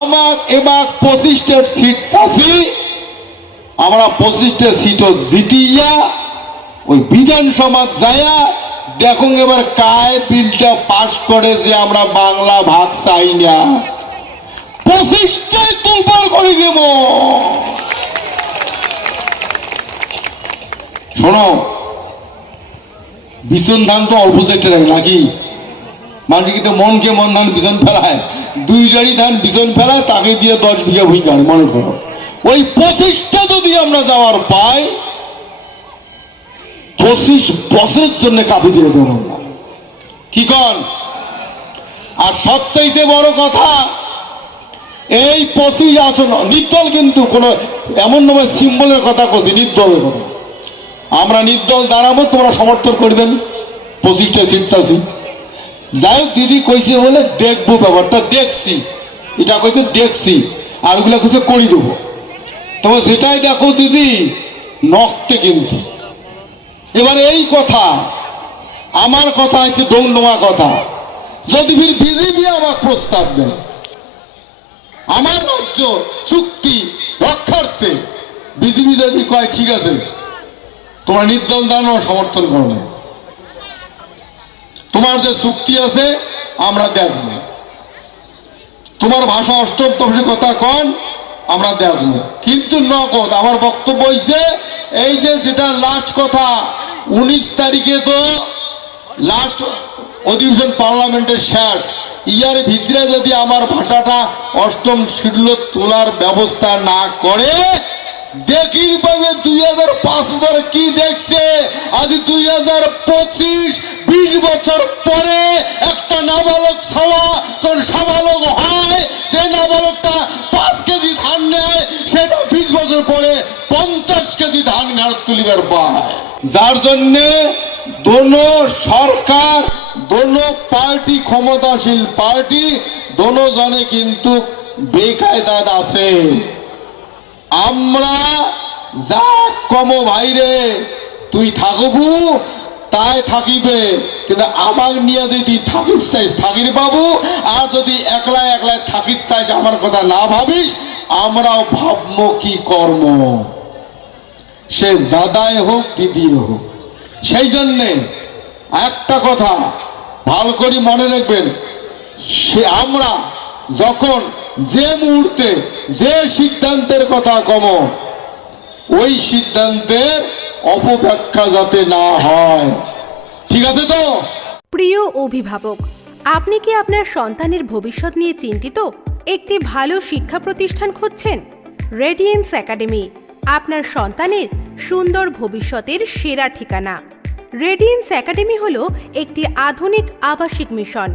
আমাক এবার পঁচিশটার সিট চাষি আমরা পঁচিশটা সিটও জিতিয়া ওই বিধানসভা যায়া দেখুন এবার কায় বিলটা পাশ করে যে আমরা বাংলা ভাগ চাই না। পঁচিশটাই তুলপার করে দেব। শোনো বিছন ধান তো অল্প যেতে নাকি? মানুষ কিন্তু মনকে মন ধান বিছন ফেলায়, দুই গাড়ি ধান বিছন ফেলায়, তাকে দিয়ে দশ বিঘা ভুই গাড়ি মনে করো। ওই পঁচিশটা যদি আমরা যাওয়ার পাই, পঁচিশ বছরের জন্য কাপি দিয়ে দেবো আমরা। কি কন? আর সবচাইতে বড় কথা, এই পঁচিশ আসন, নির্দল কিন্তু কোনো এমন নয়, সিম্বলের কথা কছি নির্দলের কথা। আমরা নির্দল দাঁড়াবো, তোমরা সমর্থন করে দেন। পঁচিশটা সিট চাষি যাই হোক, দিদি কইছে বলে দেখব ব্যাপারটা, দেখছি। এটা কইছে দেখছি। আর ওগুলা কইছে করি দেবো। তবে যেটাই দেখো দিদি নকটে কিন্তু। এবার এই কথা, আমার কথা হচ্ছে ডোমডোমা কথা। যদি ফির বিজেপি আমার প্রস্তাব দেয়। আমার রাজ্য চুক্তি রক্ষার্থে বিজেপি যদি কয়, ঠিক আছে? তোমার নির্দল দানো সমর্থন করো না তোমার যে চুক্তি আছে, আমরা দেখব তোমার ভাষা অষ্টম তফসি কথা কন, আমরা দেখব কিন্তু নগদ, আমার বক্তব্য হয়েছে এই যে যেটা লাস্ট কথা, উনিশ তারিখে তো লাস্ট অধিবেশন পার্লামেন্টের শেষ, ইয়ার ভিতরে যদি আমার ভাষাটা অষ্টম শিডিউল তোলার ব্যবস্থা না করে দেখির পাবে দুই হাজার পাঁচ হাজার কি দেখছে? আজ দুই হাজার পঁচিশ, বিশ বছর পরে একটা নাবালক ছাওয়া যখন সাবালক হয়। যে নাবালকটা পাঁচ কেজি ধান নেয়, সেটা বিশ বছর পরে পঞ্চাশ কেজি ধান ঘাট তুলিবার পায়। যার জন্যে দোনো সরকার, দোনো পার্টি ক্ষমতাশীল পার্টি, দোনো জনে কিন্তু বেকায়দাত আছে। আমরা যা কম ভাইরে তুই থাকবু, তাই থাকিবে। কিন্তু আমার নিয়ে যদি থাকিস চাইস, থাকির বাবু। আর যদি একলা একলা থাকিস চাইস, আমার কথা না ভাবিস, আমরাও ভাববো কি কর্ম। সে দাদাই হোক দিদি হোক। সেই জন্যে একটা কথা, ভালো করে মনে রাখবেন, সে আমরা যখন যে মুহূর্তে, যে সিদ্ধান্তের কথা কম, ওই সিদ্ধান্তের অপব্যাখ্যা যাতে না হয়। ঠিক আছে তো? প্রিয় অভিভাবক, আপনি কি আপনার সন্তানের ভবিষ্যৎ নিয়ে চিন্তিত? একটি ভালো শিক্ষা প্রতিষ্ঠান খুঁজছেন? রেডিয়েন্স একাডেমি আপনার সন্তানের সুন্দর ভবিষ্যতের সেরা ঠিকানা। রেডিয়েন্স একাডেমি হল একটি আধুনিক আবাসিক মিশন।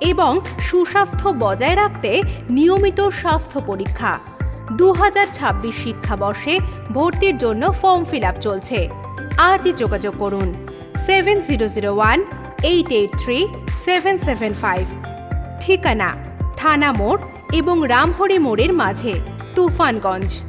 এবং সুস্বাস্থ্য বজায় রাখতে নিয়মিত স্বাস্থ্য পরীক্ষা। দু হাজার ছাব্বিশ শিক্ষাবর্ষে ভর্তির জন্য ফর্ম ফিল আপ চলছে। আজই যোগাযোগ করুন। Seven zero zero one, eight eight three, seven seven five. ঠিকানা, থানা মোড় এবং রামহরি মোড়ের মাঝে, তুফানগঞ্জ।